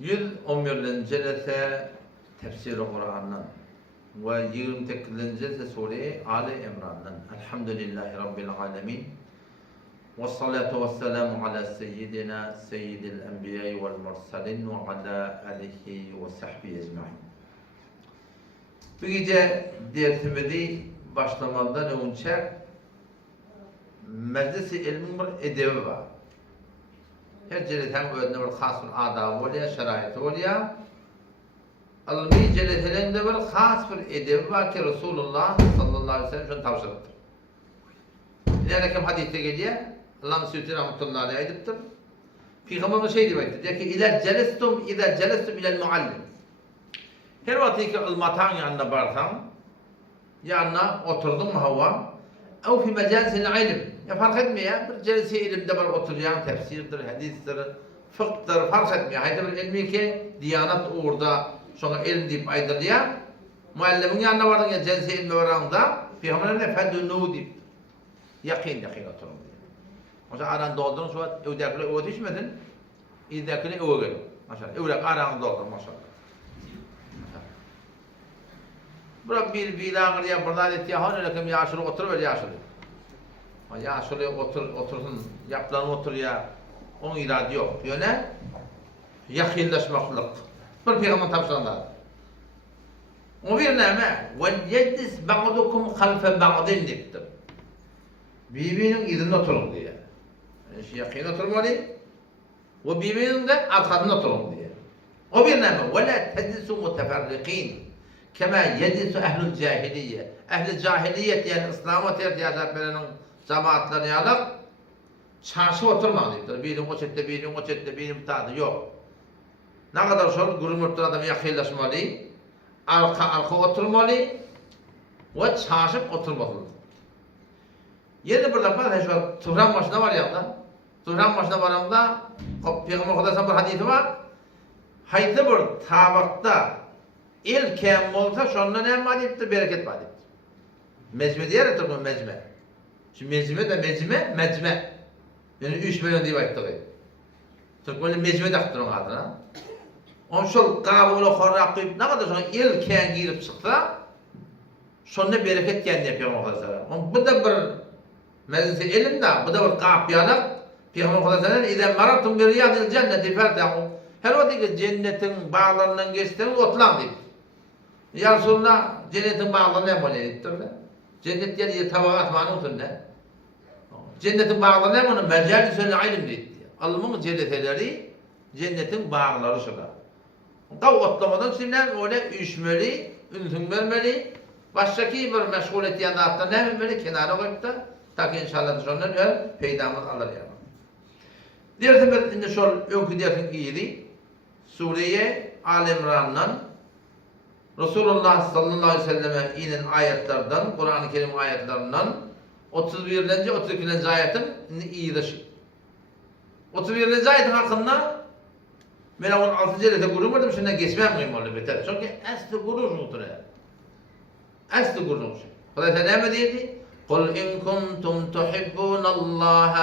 111. Celese tefsir-i Kur'an'dan ve 28. Celese Sure-i Ali İmran'dan. Elhamdülillahi Rabbil alemin. Ve salatu ve selamu ala seyyidina seyyidil enbiyayı vel mursalin ve ala alihi ve sahbihi ecmaîn. Bu gece dersimizi başlamadan önce meclis-i ilmin bir edebi var. Her celetten ödüne bir khas bir adabı oluyor, şeraiti oluyor. Ilmi celetlerinde bir khas bir edebi var ki Resulullah sallallahu aleyhi ve sellem şunu tavsiyedir. İlerlekim hadiste geliyor, Allah-u Sütü rahmetullahi aleyhi ediptir. Peygamberimiz şey demektir, diyor ki İzer celestum ilel muallim. Her vakti ki ilmatan yanına barsan, yanına oturdun mu hava, ev fi mecalisil ilim. Ya fark etmiyor ya, bir celisi ilimde var oturuyan tefsirdir, hadistir, fıkhtır, fark etmiyor. Haydi bir ilmi ki, diyanat orada, sonra ilim deyip aydırıyor. Muallimin yanına vardın ya, celisi ilmi varanda, Peygamber'in efendunu deyip, yakin oturun diyor. Mesela aran doldurun, sonra evdekine eve düşmedin, evdekine eve gelin. Mesela evdek aranı doldurun maşallah. Bırak bir bilağır ya, buradan et ya, hani öyle kim yaşlı oturuver yaşlı. Yaşlı otursun, yapılan otur ya, onun iradı yok. Yöne, yakınlaşmaklık. Bir peygamber tavsiyanlar. O bir neyme, وَلْيَجْلِسْ بَعْضُكُمْ خَلْفَ بَعْضٍ diptir. Birbirinin izinde oturun diye. Yani yakın oturmalı, ve birbirinin de arkasında oturun diye. O bir neyme, وَلَا تَجْلِسُوا مُتَفَرِّقِينَ كَمَا يَجْلِسُ اَهْلُ الْجَاهِلِيَّةِ Ehl-i cahiliyet yani İslam'a tercih yaşatmalarının cemaatlerine yalık çarşı oturmalıdır. Birinin o çette, birinin o çette, birinin bir tadı yok. Ne kadar sonra gurumurtlu adam yakınlaşmalı, arka oturmalı ve çarşıp oturmalıdır. Yine burada var, şu Tuhran başına var ya da, Tuhran başına varanda Peygamber Kudas'ın bir hadisi var. Haydi bir tabakta ilkem olsa şonda ne madiptir, bereket madiptir. Mecme diye yaratır mecme. Şimdi mecme de mecme. Yani 3 milyon diye baktığı. Çok böyle mecme de aktarın adına. On şol kabul olarak koyup ne kadar sonra ilken girip çıksa sonunda bereket kendine yapıyor arkadaşlar. Bu da bir meclisi ilim de, bu da bir kapyalık. Peygamber Efendimiz'den "İzen maratum bir riyadil cenneti fertahu." Her vakti cennetin bağlarından geçtiğiniz otlan deyip. Ya Resulullah cennetin bağlarına ne böyle ediptirler? Cennet yani tavagat manutunda. Cennetin bağları ne bunun? Mecalisül ilim dedi. Allah'ın cenneteleri cennetin bağları şular. Kav otlamadan şimdi öyle üşmeli, üntün vermeli, baştaki bir meşguliyet yanında hatta ne vermeli kenara koyup da ta ki inşallah sonra öyle peydamız alır yani. Dersin ben şimdi şol öykü dersin iyiydi. Suriye Al-İmran'dan Resulullah sallallahu aleyhi ve selleme inen ayetlerden, Kur'an-ı Kerim ayetlerinden 31. 32. ayetin iyi dışı. 31. ayetin hakkında ben onun 6. ayette gururmadım, şimdi geçmem miyim onu biter. Çünkü aslı gurur mudur ya? Aslı gurur mudur? Kuday Teala ne dedi? قُلْ اِنْ كُنْتُمْ تُحِبُّونَ اللّٰهَ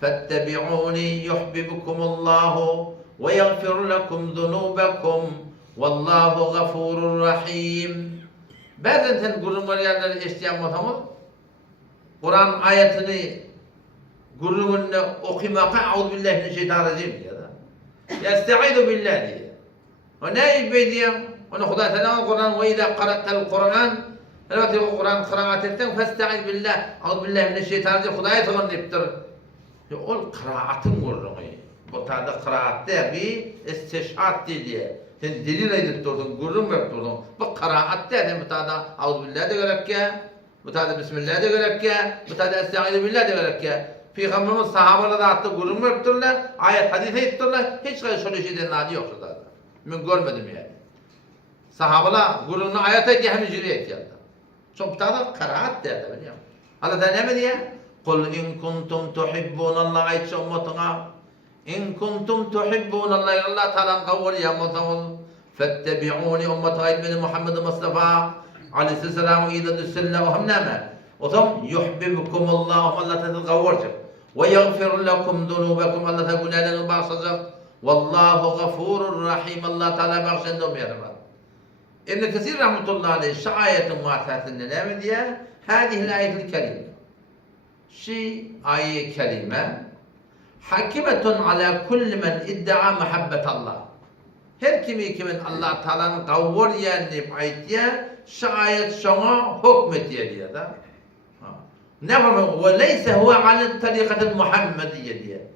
فَاتَّبِعُونِي يُحْبِبُكُمُ اللّٰهُ وَيَغْفِرُ لَكُمْ ذُنُوبَكُمْ وَاللّٰهُ غَفُورٌ رَحِيمٌ. Bazen sen gururmalı yerleri eşleyen matamız, Kur'an ayetini gururunla okumaka "Euzubillahimineşşeytanirracim" diye da. "Estaizu billah" diye. O ne ibediyem? Onu Huda Teala Kur'an ve izâ qara'tel Kur'an evet o Kur'an kıraat ettin "Festaiz billah" "Euzubillahimineşşeytanirracim" Huda'ya tığın deyiptir. O kıraatın gururunu. Bu tarzda kıraatte bir istişhat diye. Sen delil edip durdun, gururun verip durdun. Bu kıraatte sen bu tarzda "Euzubillah'e de gerek ki. Bu tarzda Bismillah'e de gerek ki, bu tarzda Estaizu billah de gerek ki. Peygamberimiz sahabalara da attı, gurur veriptirler, ayet hadise ettirler, hiç kadar şöyle şeyden nadi yok zaten. Ben görmedim yani. Sahabalar gururunu ayet etti, hem icri etti yani. Çok bu tarzda karaat derdi biliyor musun? Allah Teala ne mi diye? "Kul in kuntum tuhibbunallaha" ayetçi ummatına. "İn kuntum tuhibbunallaha" Allah Teala'nın kavli ya ummatına. "Fettebi'uni" ummatına beni Muhammed Mustafa Aleyhisselam'ı iyiden üstüne o hem neme? O zaman yuhibbukumullah Allah Teala gavuracak. Ve yaghfir lekum zunubakum Allah Teala günahlarınızı bağışlayacak. Vallahu gafurur rahim. Allah Teala bakşende o mehriban. İbn Kesir rahmetullahi aleyh şu ayetin muhattasında ne mi diye? Hâdihil ayetil kerime. Şi ayet-i kerime hakimetun ala kulli men iddia muhabbetallah. Her kimin Allah Teala'nın kavur yenip ayetiye şu ayet şuna hükmetiye diye da. Ne var? Ve leyse huve ala tarikatil Muhammediye diye.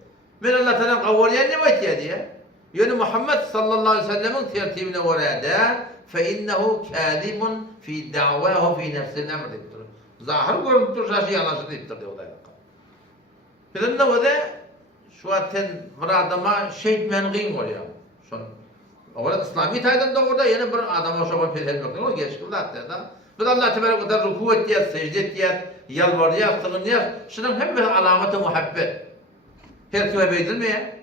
Ben Allah Teala'nın kavur yenip ayetiye diye. Yani Muhammed sallallahu aleyhi ve sellem'in tertibine orada fe innehu kâzibun fi da'vahu fi nefsil emrettir. Zahir görüntü şaşı yanlışı deyiptir diye odaya. Bizden de o da şu aten bir adama şehit menğin oluyor. Orada İslami taydan da orada yine bir adama şoban peygamber o geç kılattı da. Biz Allah Teala kadar ruku ettiye, secde ettiye, yalvarıya, sığınıya, şunun hem bir alamatı muhabbet. Her kime beydirmeye.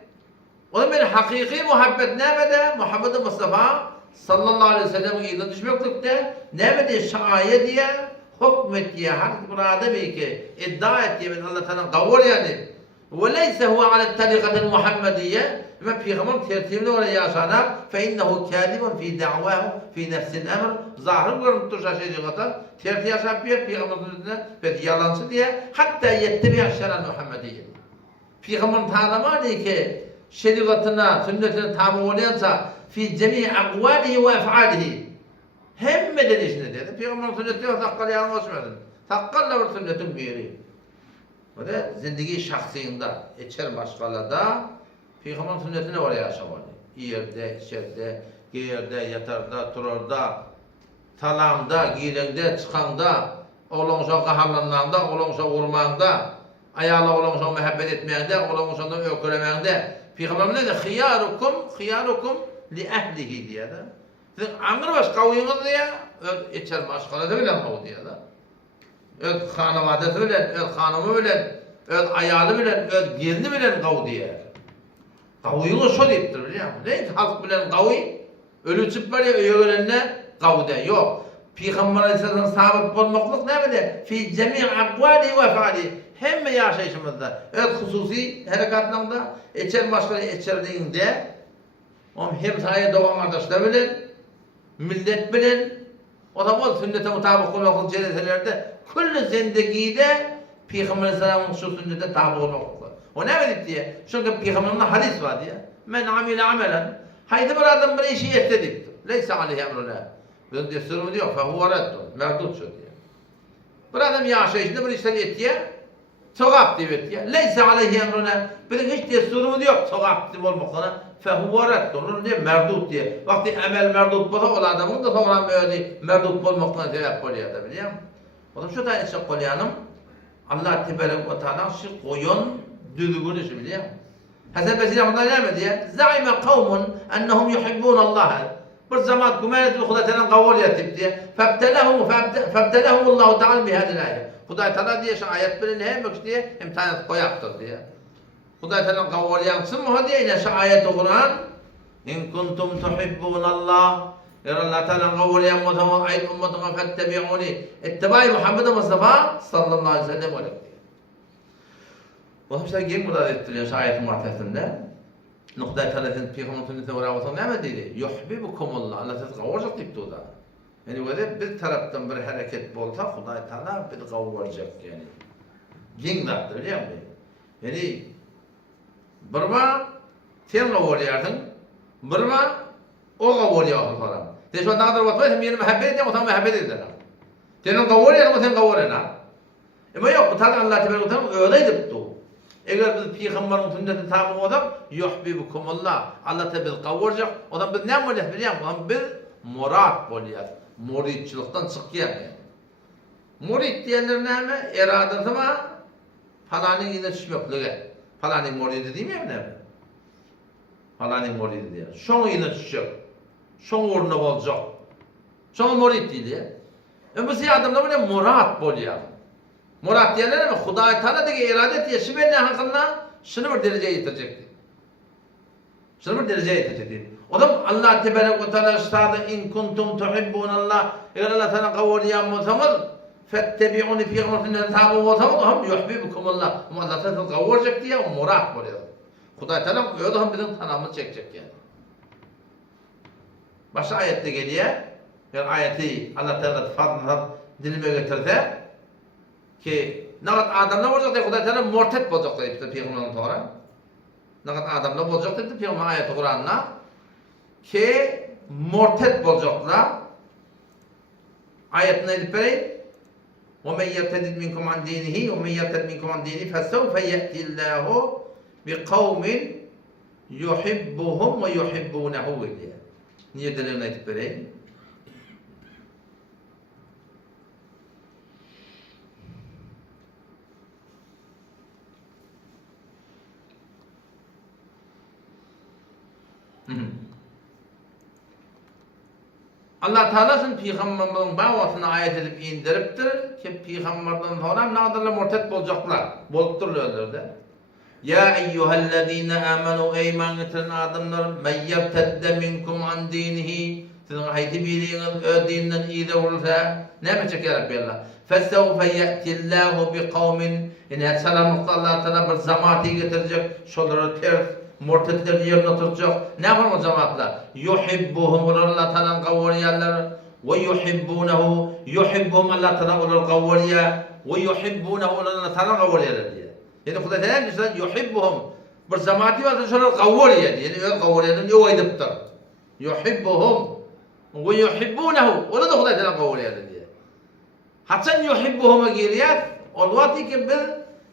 Onun bir hakiki muhabbet ne mede? Muhammed Mustafa sallallahu aleyhi ve sellem'in ilan düşmeklikte ne mede? Şaye diye, hükmet diye, her bir adam ki iddia ettiye ben Allah Teala'nın kavur yani. Ve leyse huve ala tarikatil Muhammediye ve Peygamber tertibine oraya yaşanar fe innehu kâdibun fi da'vahu fi nefsil emr zahir görüntü şaşırıcıgata tertib yaşayıp Peygamber'in üzerine ve yalancı diye hatta yettebi'a şer'an Muhammediye. Peygamber tanımadı ki şeriatına, sünnetine tabi olayansa fi cemi' akvalihi ve ef'alihi hem medeni işine dedi. Peygamber sünnetine takkal yanılmışmadın. Takkalla bir sünnetin biri. O da zindagi şahsiyinde, içer başkalarda Peygamber sünnetine oraya yaşamalı. Yerde, içeride, giyerde, yatarda, turarda, talamda, giyrende, çıkanda, oğlansa kaharlananda, oğlansa vurmanda, ayağla oğlansa muhabbet etmeyende, oğlansa öküremeyende. Peygamber ne de? Khiyarukum li ehlihi diye de. Sizin angır baş kavuyunuz diye, içer başkalarda bilen kavu diye de. Öz hanımadası bilen, öz hanımı bilen, öz ayalı bilen, öz gelini bilen kavu diye. Kavuyunu şu deyiptir biliyor musun? Ne? Halk bilen kavuy, ölüçüp var ya öğrenene kavu de. Yok. Peygamber Aleyhisselam'ın sabit olmaklık ne mi? Fi cemi' akvali ve faali. Hem yaşayışımızda, öz hususi harekatlarında, içer başkaları içerdiğinde, hem sayı doğan kardeşler bilen, millet bilen, o da bu sünnete mutabık olmaklık cereselerde, küllü zindegide Peygamber Aleyhisselam'ın şu sünnete tabi olmaklık. O ne dedik diye? Çünkü Peygamber'in hadis var diye. Men amile amelen. Haydi bir adam bir işi ettik. Leysa aleyhi emruna. Ben de sorumu diyor. Fehuve reddun. Merdut şu diye. Bir adam yaşayışında bir işleri ettiye. Togap diye diye. Leysa aleyhi emruna. Benim hiç de sorumu diyor. Togap diye olmaklarına. Fehuve reddun. Onu diye merdut diye. Vakti emel merdut olsa o adamın da sonra merdut olmaklarına sebep oluyor da biliyor musun? O da şu tane şey koyanım. Allah Tebarek ve Teala şu koyun düzgün işi biliyor musun? Hasan Basri ondan ne diye? Zaime kavmun ennehum yuhibbun Allah'a. Bir zaman kumanet ve Hudate'nin kavul yatip diye. Febtelehum Allahu Teala bihadil ayet. Huday Teala diye şu ayet birini hem yok diye imtihanat koyaktır diye. Huday Teala'nın kavul yansın mı diye yine şu ayet okuran İn kuntum tuhibbun Allah. Eğer Allah Teala'nın kavul yanmasın ayet ummetine fettebi'uni. İttibai Muhammed Mustafa sallallahu aleyhi ve sellem olacak. Oğlum gen murad ettiriyor şu ayetin muhattesinde. Nokta talatin Peygamber sünnetine uğramasın ne mi dedi? Yuhibbukumullah. Allah siz kavuracak deyip de o da. Yani böyle bir taraftan bir hareket olsa Huday Teala bir kavuracak yani. Gen zattır biliyor musun? Yani birma sen kavuruyordun, birma o kavuruyordun falan. De şu anda kadar vatmayı beni muhabbet edeyim, o zaman muhabbet edeyim. Senin kavuruyordun, o sen kavuruyordun. Ama yok, bu tabi Allah Teala öyleydi bu. Eğer biz Peygamber'in sünnetine tabi olalım, yuhibbukumullah. Allah Teala bizi kavuracak. O zaman biz ne yapacağız biliyor musun? Biz murat olacağız. Muridçilikten çıkıyor yani. Murid diyenler ne mi? İradesi mi? Falanın yine düşmekliği. Falanın muridi değil mi ne mi? Falanın muridi diye. Şonu yine düşecek. Şonu uğruna olacak. Şonu murid değil diye. Biz adamda böyle murat oluyor. Murat diyenler mi? Huday Teala diye irade diye şibenle hakkında şunu bir dereceye yetirecekti. Şunu bir dereceye yetirecekti. O zaman Allah Tebarek ve Teala şahada in kuntum tuhibbunallah. Eğer Allah Teala kavul yanmasanız fettebi'uni Peygamber'in tabi olsanız ham yuhibbukumullah. Ama Allah Teala kavuracak diye o murat oluyor. Hudaý Taala öýde hem biziň tanamyzy çekjek yani. Başka ayette geliyor. Yani ayeti Allah Teala fazla dilime getirse ki nagat adamlar olacak diye Hudaý Taala murtet olacak diye Peygamber'in sonra. Nagat adamlar olacak diye Peygamber ayeti Kur'an'na ki murtet olacaklar. Ayet neydi peki? وَمَنْ يَرْتَدِدْ مِنْكُمْ عَنْ دِينِهِ وَمَنْ يَرْتَدْ مِنْكُمْ عَنْ دِينِهِ فَسَوْفَ يَأْتِي اللّٰهُ بِقَوْمٍ يُحِبُّهُمْ وَيُحِبُّونَهُ diye. Niye delilini ayet vereyim? Allah Teala'sın Peygamber'in bağlasını ayet edip indiriptir ki Peygamber'den sonra ne kadarla murtet olacaklar. Bolup duruyorlar da. Ya eyyühellezine amenu eyman getiren adamlar men yertedde minkum an dinihi sizin hayti bildiğiniz ödininden iyi olursa ne yapacak ya Rabbi Allah? Fesevfe ye'tillahu bi kavmin yine selamlıkta Allah Teala bir cemaati getirecek şoları ters murtetleri yerine oturacak. Ne yapar o cemaatler? Yuhibbuhum Allah Teala'nın kavvaliyaları ve yuhibbunehu yuhibbuhum Allah Teala olur kavvaliya ve yuhibbunehu Allah Teala kavvaliyaları diye. Yani Hudaý Taala mesela yuhibbuhum bir cemaati var şoları kavvaliya diye. Yani öyle kavvaliyadan yok ediptir. Yuhibbuhum ve yuhibbunehu onu da Hudaý Taala kavvaliyaları diye. Haçan yuhibbuhum'a geliyor o vakti ki biz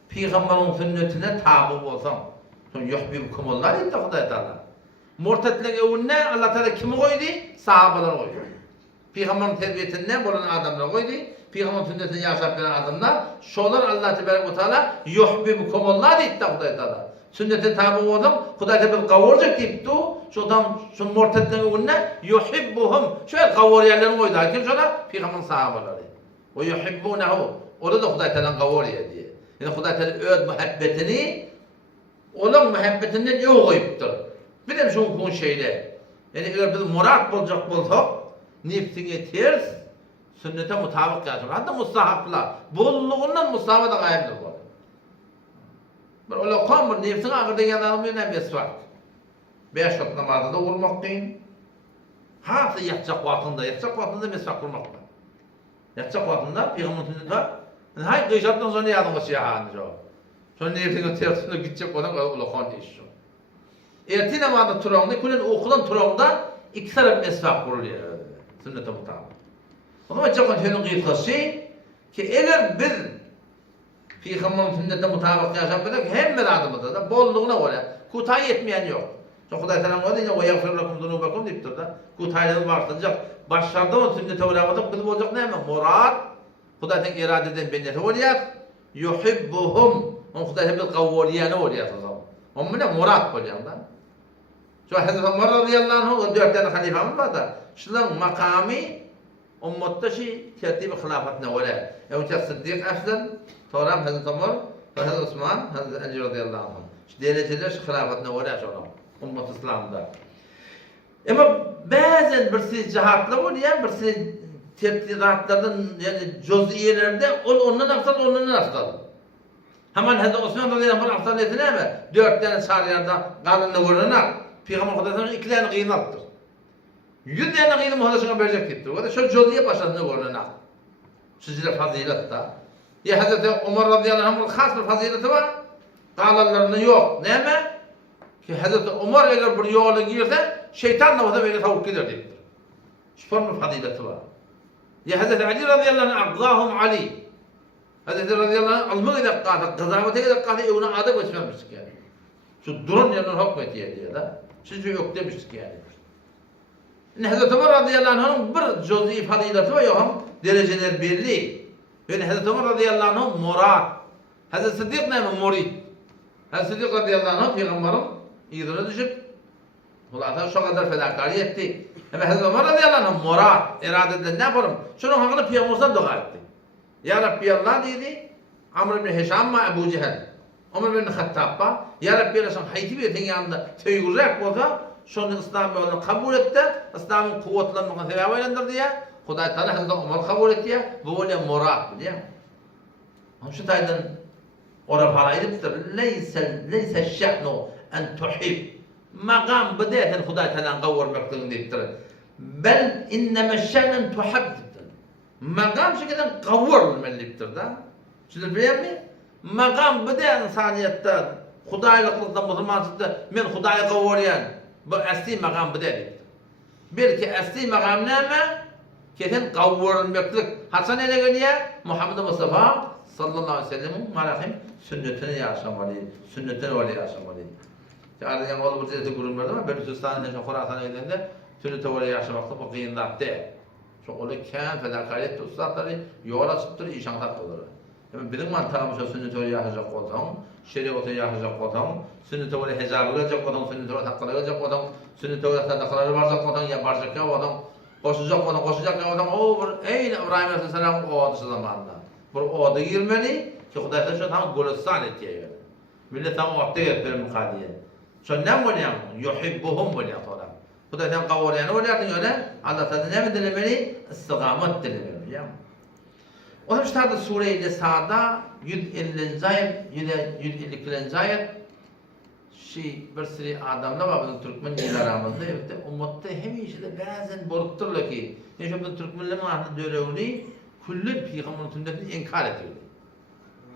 Peygamber'in sünnetine tabi olsam son yuhibbukum Allah diye Hudaý Taala. Murtetlik evine Allah Teala kimi koydu? Sahabalar koydu. Peygamber'in terbiyetinden bolan adamlar koydu. Peygamber'in sünnetini yaşap gelen adamlar. Şolar Allah Teala yuhibbukum Allah diye Hudaý Taala. Sünnete tabi oldum. Hudaý Taala kavuracak deyipti. Şodan şun murtetlik evine yuhibbuhum. Şöyle kavur yerlerini koydu. Kim şolar? Peygamber'in sahabaları. Ve yuhibbunehu. Orada da Hudaý Teala kavuriyor diye. Yani Hudaý Teala öz muhabbetini onun muhabbetinden yok koyuptur. Bir de şu şeyle. Yani eğer biz murat olacak olsak nefsine ters sünnete mutabık yaşam. Hatta mustahaplar. Bolluğundan mustahabı da gayiptir bu. Bir ola kamur nefsine ağır degen adamıyla mesvak. 5 vakit namazda vurmak deyin. Hası yatacak vaktinde mesvak vurmak var. Yatacak vaktinde Peygamber'in sünneti var. Hay kıyışattan sonra yardım başlıyor halinde cevap. Sonra nefsine tersine gidecek olan ola kan değişiyor. Erti namazda turağında, kulen okulan turağında 2 taraf mesvak vuruluyor. Sünnete mutabık. O zaman çok önemli kıyıtlısı ki eğer biz Peygamber'in sünnete mutabık yaşamak hem adımızda da bolluğuna var ya, kutay etmeyen yok. Çok Hudaý Taala var ya, "Ve yagfir dunubakum" deyiptir da. Kutaylığı varsa başlarda o sünnete uğramadık, biz olacak ne mi? Murat, Hudaý Taala iradeden bennete oluyor. Yuhibbuhum. On Hudaý Taala kavvaliyanı oluyor o zaman. Onun ne murat oluyor da. Şu Hazreti Ömer radıyallahu anh o 4 tane halifemiz var da. Şunların makamı ummatta tertibi hilafetine oluyor. Ebu Sıddık afzal, sonra Hazreti Ömer, Hazreti Osman, Hazreti Ali radıyallahu anh. Şu dereceler şu hilafetine oluyor sonra. Ummat İslam'da. Ama bazen bir cihatlar oluyor, bir tertibatlardan yani cüz'iyelerde ondan afzal. Hemen Hazreti Osman radıyallahu anh afzaliyetine mi? 4 tane sarıyarda kanunla vurulanak. Peygamber Hudaý'dan 2 tane kıymaktır. 100 tane kıyım Hudaý'dan verecek gitti. O da şu cüz'iye başladığını vurulanak. Sizce fazilet da. Ya Hazreti Ömer radıyallahu anh'ın has bir fazileti var. Kalanlarının yok. Ne mi? Ki Hazreti Ömer eğer bir yola girse şeytanla o da böyle tavuk gider deyiptir. Şu bir fazileti var. Ya Hazreti Ali radıyallahu anh Abdallahum Ali. Hazreti radıyallahu anh almaya da kaldı. Gazavete de kaldı. Evine adı geçmemiştik yani. Şu durun yanına hükmetiye diye da. Sizce yok demiştik yani. Hazreti Ömer radıyallahu anh'ın bir cüz'i fazileti var yok. Dereceler belli. Yani Hazreti Ömer radıyallahu anh murat. Hazreti Sıddık ne mi? Murid. Hazreti Sıddık radıyallahu anh Peygamber'in idrine düşüp Hudaý şu kadar fedakarlık etti. Ama Hazreti Ömer radıyallahu anh murat. İradeden ne yapalım? Şunun hakkında Peygamber'den dua etti. Ya Rabbi Allah dedi. Amr ibn Hişam ma Ebu Cehel. Ömer ibn Hattab'a Ya Rabbi Allah sen hayti bir yanında tüygürecek olsa şunu İslam yolunu kabul etti. İslam'ın kuvvetlerini sebep aylandır diye. Hudaý Taala Hazreti Ömer kabul etti ya. Bu öyle murat biliyor musun? Şu taydan ora para ediptir. Leyse şe'nu en tuhib. Makam bu değil Huday Teala'nın kavurmaktan deyiptir. Bel inneme şe'nen tuhabdiptir. Makam şekilde kavurulmeliyiptir da. Siz biliyor mi? Makam bu değil insaniyette. Hudaylıklıkta, Müslümanlıkta men Huday'a kavurayan. Bu asli makam bu değil. Belki asli makam neyme? Kesin kavurulmaklık. Hasan ele geliyor? Muhammed Mustafa sallallahu aleyhi ve sellem'in marahim sünnetini yaşamalı. Sünnetini öyle yaşamalı. Yani yan oğlu bu ziyareti kurulmadı ama Belucistan'ın için Khurasan'a gidende sünneti öyle yaşamakta bu kıyınlat değil. Çok öyle kâm fedakaret ustadları yola çıktır, iş anlattılar. Yani bizim mantığımızda sünneti öyle yaşayacak olsan, şeriatı yaşayacak olsan, sünneti öyle hesabı gelecek olsan, sünneti öyle takkalı gelecek olsan, sünneti öyle sadakaları varacak olsan, yaparacak ya olsan, koşacak ya olsan, o bir eyni İbrahim Aleyhisselam o adı zamanında. Bu o adı girmeli ki Huday Teala tam Gülistan ettiği yani. Millet tam o adı ettiği mukadiye. Şundan bolyan, yuhibbuhum bolyan sonra. Huday Teala kavurayan olaydı öyle, Allah Teala ne mi dilemeli? İstiqamet dilemeli ya. O zaman işte Sure-i Nisa'da 150 ayet, 152 ayet bir sürü adamlar var bizim Türkmen yıllarımızda. Evet, ummatta hemişe de bazen borukturlar ki, yani bizim Türkmenlerin ahlı dövrevli, kullu peygamberin sünnetini inkar ediyor.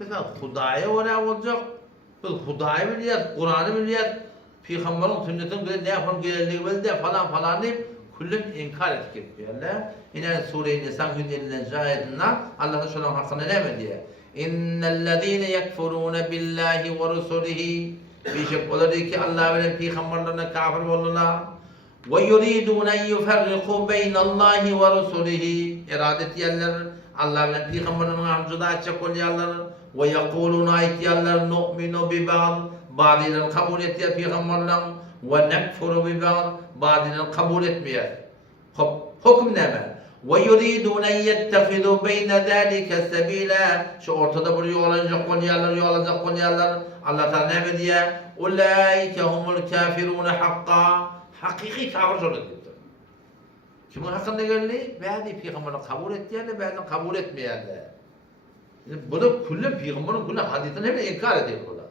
Mesela Hudaya olacak, Hudaya biliyor, Kur'an'ı biliyor, peygamberin sünnetini ne yapalım gelirliği bildi falan deyip kullun inkar ettik diyorlar. Yine Sure-i Nisa 150. ayetinden Allah şöyle hakkında ne mi diyor? İnnellezîne yekfurûne billahi ve rusulihi bir şey olur ki Allah ve peygamberlerine kafir olurlar. Ve yuridûne en yuferrikû beynallahi ve rusulihi iradet yerler Allah ve peygamberlerine hamcıda edecek oluyorlar. Ve yekulûne ayetiyorlar nu'minu bi bazılarını kabul ettiler peygamberler ve nekfuru bi bazılarını kabul etmiyor. Hüküm ne? Ve yuridun en yettehidû beyne zâlike sebîlâ. Şu ortada bir yol alacak konuyalar. Allah Teala ne mi diyor? Ulaike humul kafirûne hakka. Hakiki kafir olur diyor. Kimin hakkında geldi? Bazı peygamberleri kabul ettiler, bazı kabul etmeyenler. Bunu kullu peygamberin kullu hadisini hep inkar ediyor burada.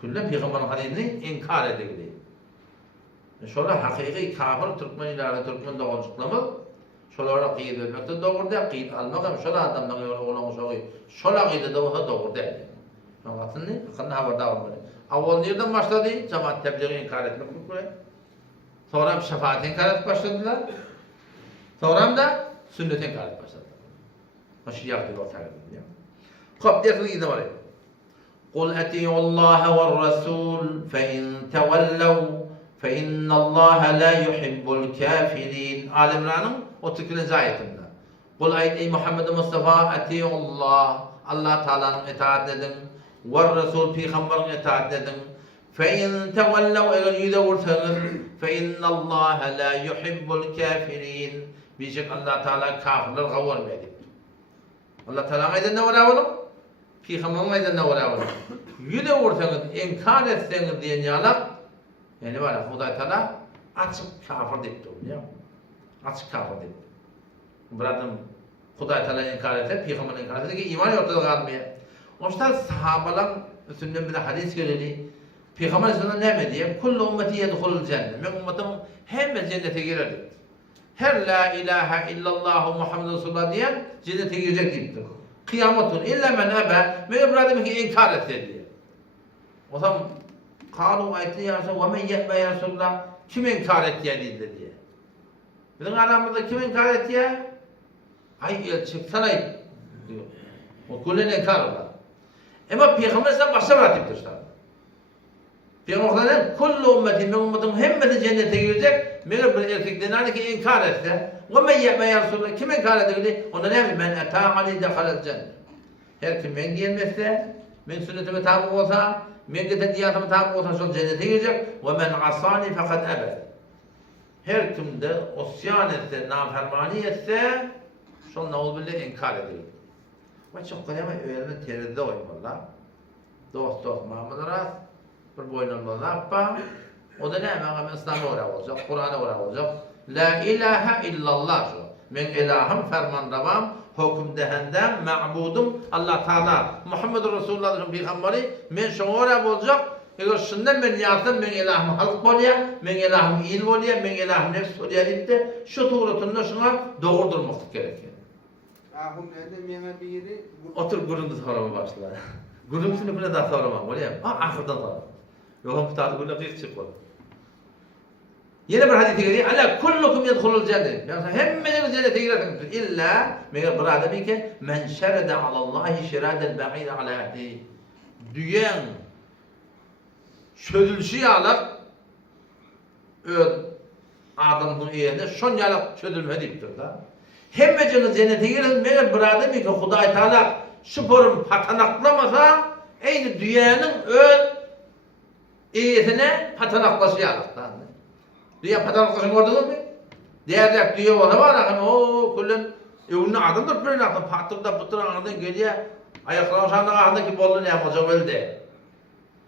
Kullu peygamberin hadisini inkar ediyor. Şöyle hakiki kafir Türkmen ileride Türkmen doğrucuklamı şöyle kıyıda vermekte doğru değil, kıyıda almak hem şöyle adamdan öyle olan şöyle kıyıda da olsa doğru değil. Anladın mı? Hakkında haberdar olmalı. Avval nereden başladı? Cemaat tebliği inkar etmek mümkün. Sonra şefaat inkar etmek başladılar. Sonra da sünnet inkar etmek başladılar. Maşiyah diye ortaya geldi. Kop diye kıyıda var. قُلْ اَتِيُوا اللّٰهَ وَالرَّسُولُ فَاِنْ تَوَلَّوْا فَاِنَّ اللّٰهَ لَا يُحِبُّ الْكَافِرِينَ Al-İmran'ın 32. ayetinde. Kul ey Muhammed Mustafa etiullah Allah Teala'nın itaat edin ve Resul Peygamber'in itaat edin. فَاِنْ تَوَلَّوْا eğer yüze vursanız فَاِنَّ اللّٰهَ لَا يُحِبُّ الْكَافِرِينَ Birçok Allah Teala kafirler kavurmuyor. Allah Teala'nın ayetinde ne var oğlum? Peygamber'in ayetinde ne var oğlum? Yüze vursanız inkar etseniz diyen yalak yani var ya Huday Teala açık kafir deyip biliyor musun? Açık kafir deyip. Buradan Huday Teala inkar etse, Peygamber'in inkar etse ki iman ortada kalmıyor. O yüzden sahabalar üstünden bir de hadis geleli. Peygamber Aleyhisselam ne mi diye? Kullu ümmeti yedhulul cennet. Ben ümmetim hemen cennete girer dedi. Her la ilahe illallah Muhammed Resulullah diyen cennete girecek deyiptir. Kıyametun illa men ebe ve İbrahim ki inkar etse diye. O zaman Kalu ayetli yarısı وَمَنْ يَحْبَ يَا Resulullah kim inkar ettiği değildi diye. Bizim aramızda kim inkar ettiği? Ay çıksana diyor. O kullen inkar olur. Ama Peygamber ise başka bir ratiptir işte. Peygamber'den kullu ümmetin ve ümmetin hemmeti cennete girecek. Meğer bir erkekten hani ki inkar etse وَمَنْ يَحْبَ يَا Resulullah kim inkar edildi? Onda ne yapayım? Men etâ'ani dehalet cennet. Her kim men gelmezse, men sünnetime tabi olsa, men diyatıma tabi olsa sonra cennete girecek. وَمَنْ عَصَانِ فَقَدْ أَبَدْ Her kim de osyan etse, nafermani etse, sonra ne olur bile inkar edilir. Ama çok kıyama öğrenme teride oyun valla. Dost Muhammed Ras, bir boynumda ne yapma? O da ne hemen İslam'a uğra olacak, Kur'an'a uğra olacak. La ilahe illallah şu. Men ilahım fermandavam, hüküm dehendem, ma'budum Allah Teala. Muhammed Resulullah'ın peygamberi men şuna olacak. Eger şundan men ýarsam men ilahym halk bolýar, men ilahym il bolýar, men ilahym nefs bolýar diýip şu tugratynda şuňa dogurdurmak gerek. Ahum näde meňe biri Otur gurundy sorama başlar. Gurunsyny bile da sorama bolýar. Ahyrdan sor. Ýogam taýdy gülle gyçyk bol. Yine bir hadis-i geliyor. Ala kullukum yedhulul cennet. Yani hemmeniz cennete girersiniz. İlla bir adam ki men şerede alallahi şiradel ba'id ala ahdi. Düyen çözülüşü alak öz adamın yerine şon yalak çözülme deyipdir da. Hemmeniz cennete girersiniz. Meğer bir adam ki Hudaý Taala şu borum patanaklamasa eyni dünyanın öz iyisine patanaklaşı alak da. Dünya patanaklaşın gördünüz mü? Diyecek dünya var ama o kullun evini adamdır böyle akın patırda pıtıran ağından geliyor ayaklarına şanlığa ağındaki bollu ne yapacak öyle.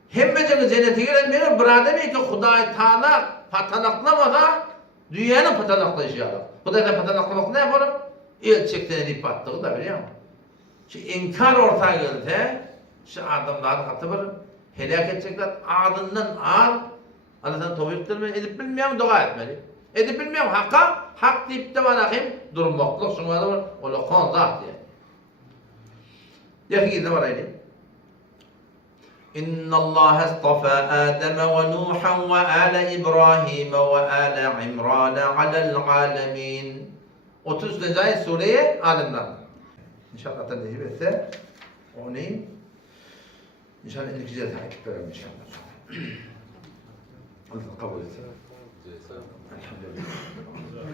Hemmeceniz cennete girenmeyin bir adam ki Hudaý Taala patanaklamasa dünyanın patanaklayışı yarar. Hudaý'da patanaklamak ne yaparım? Elçekten edip battığı da biliyor musun? Şu inkar ortaya geldi, şu adamlar katı bir helak edecekler adından ağır. Allah'tan tawfik etmeli, edip bilmeyen dua etmeli. Edip bilmeyen hakka, hak deyip de bırakayım, durmaklık, şuna da var, ola kon zat diye. Yakın gizli var ayni. İnna Allah istafa Adem ve Nuhan ve ala İbrahim ve ala İmran alel alemin. 33. ayet sureye alimdan. İnşallah tanıyıp etse, onu inşallah ilgili takip verelim inşallah. Allah kabul etsin. Elhamdülillah.